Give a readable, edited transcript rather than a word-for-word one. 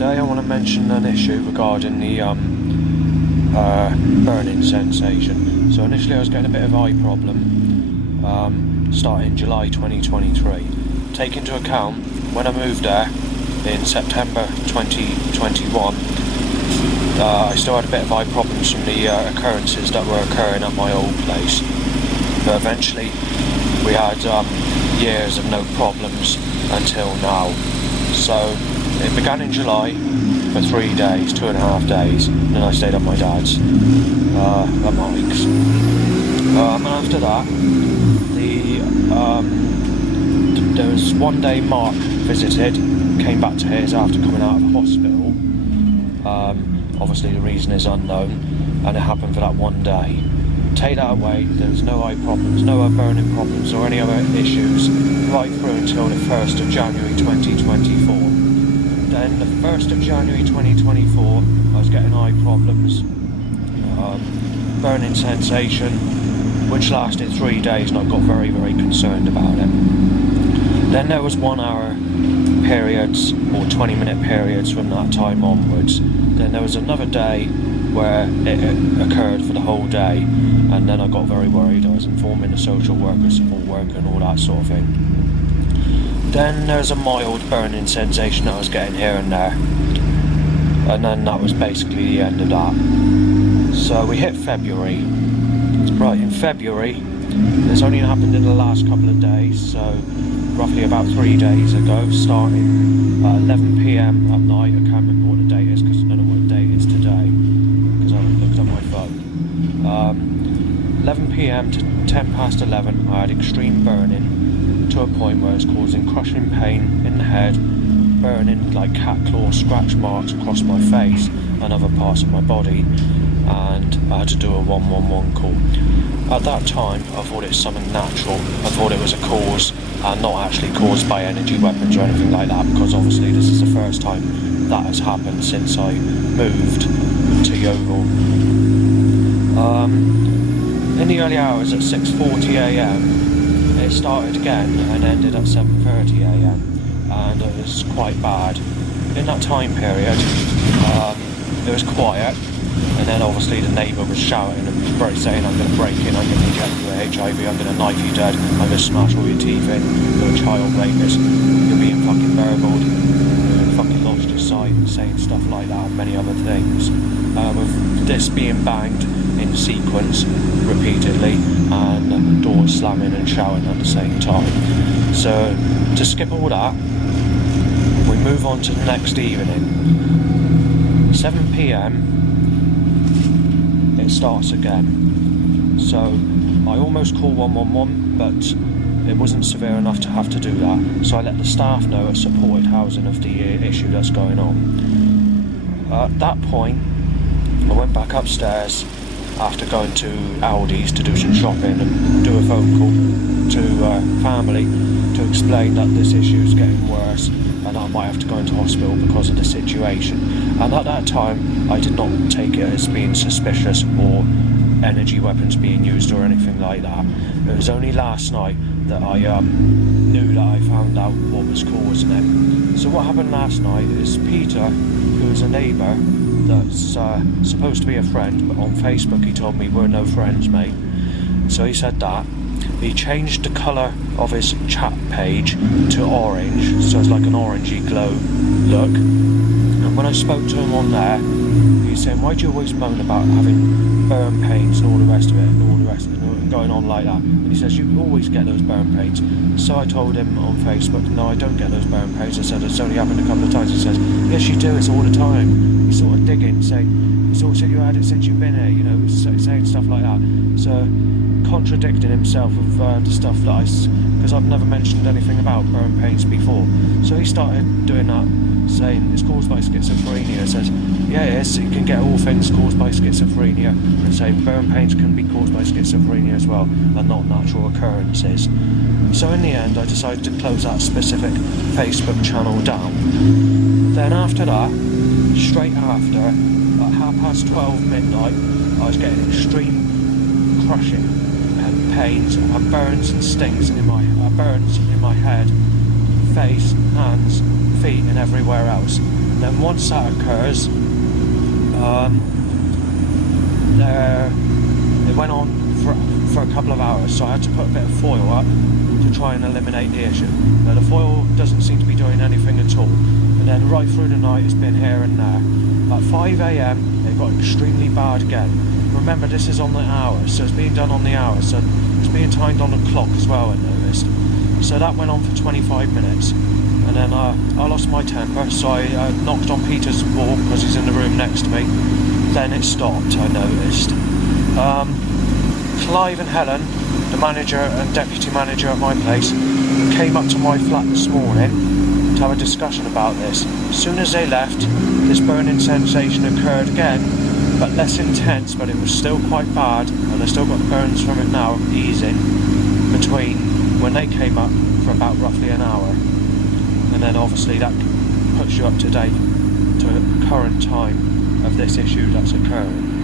Today I want to mention an issue regarding the burning sensation. So initially I was getting a bit of eye problem starting July 2023. Take into account when I moved there in September 2021, I still had a bit of eye problems from the occurrences that were occurring at my old place. But eventually we had years of no problems until now. So it began in July for 3 days, 2.5 days, and then I stayed at my dad's at Mike's. And after that, there was one day Mark visited, came back to his after coming out of hospital. Obviously the reason is unknown, and it happened for that one day. Take that away, there was no eye problems, no burning problems or any other issues right through until the 1st of January 2024. Then the 1st of January 2024 I was getting eye problems, burning sensation, which lasted 3 days, and I got very, very concerned about it. Then there was 1 hour periods or 20-minute periods from that time onwards. Then there was another day where it occurred for the whole day, and then I got very worried. I was informing the social worker, support worker and all that sort of thing. Then there's a mild burning sensation that I was getting here and there, and then that was basically the end of that. So we hit February. Right, in February, this only happened in the last couple of days, so roughly about 3 days ago, starting at 11 PM at night. I can't remember what the date is because I don't know what the date is today because I haven't looked at my phone. 11 PM to 10 past 11 I had extreme burning to a point where it was causing crushing pain in the head, burning like cat claw scratch marks across my face and other parts of my body, and I had to do a 111 call. At that time I thought it was something natural. I thought it was a cause and not actually caused by energy weapons or anything like that, because obviously this is the first time that has happened since I moved to Yeovil. In the early hours at 6:40 AM it started again and ended at 7:30 AM, and it was quite bad. In that time period it was quiet, and then obviously the neighbour was shouting and saying, "I'm going to break in, I'm going to inject you with HIV, I'm going to knife you dead, I'm going to smash all your teeth in, you're a child rapist, you're being fucking burgled, you're fucking lost your sight," and saying stuff like that and many other things. With this being banged in sequence repeatedly and doors slamming and shouting at the same time. So to skip all that, we move on to the next evening. 7 PM it starts again. So I almost called 111, but it wasn't severe enough to have to do that. So I let the staff know at supported housing of the issue that's going on. At that point, I went back upstairs after going to Aldi's to do some shopping and do a phone call to family to explain that this issue is getting worse and I might have to go into hospital because of the situation. And at that time I did not take it as being suspicious or energy weapons being used or anything like that. It was only last night that I knew that I found out what was causing it. So what happened last night is Peter, who is a neighbour that's supposed to be a friend, but on Facebook he told me we're no friends, mate. So he said that. He changed the colour of his chat page to orange, so it's like an orangey glow look. And when I spoke to him on there, he was saying, "Why do you always moan about having burn pains and all the rest of it and all the rest of it and going on like that?" And he says, "You always get those burn pains." So I told him on Facebook, "No, I don't get those burn pains." I said, "It's only happened a couple of times." He says, "Yes, you do, it's all the time." He's sort of digging, saying, "You sort of said you had it since you've been here," you know, saying stuff like that. So contradicting himself with the stuff that because I've never mentioned anything about burn pains before. So he started doing that, saying it's caused by schizophrenia. Says, yeah, it is, you can get all things caused by schizophrenia, and say burn pains can be caused by schizophrenia as well, and not natural occurrences. So in the end I decided to close that specific Facebook channel down. Then after that, straight after, at 12:30 midnight, I was getting extreme crushing and pains and burns and stings in my head, face, hands, feet and everywhere else. Then once that occurs, it went on for a couple of hours, so I had to put a bit of foil up to try and eliminate the issue. Now the foil doesn't seem to be doing anything at all, and then right through the night it's been here and there. At 5 AM it got extremely bad again. Remember, this is on the hour, so it's being done on the hour, so it's being timed on the clock as well, I noticed. So that went on for 25 minutes, and then I lost my temper, so I knocked on Peter's wall because he's in the room next to me. Then it stopped, I noticed. Clive and Helen, the manager and deputy manager at my place, came up to my flat this morning to have a discussion about this. As soon as they left, this burning sensation occurred again, but less intense, but it was still quite bad, and I still got burns from it now, easing, between when they came up for about roughly an hour. And then obviously that puts you up to date to the current time of this issue that's occurring.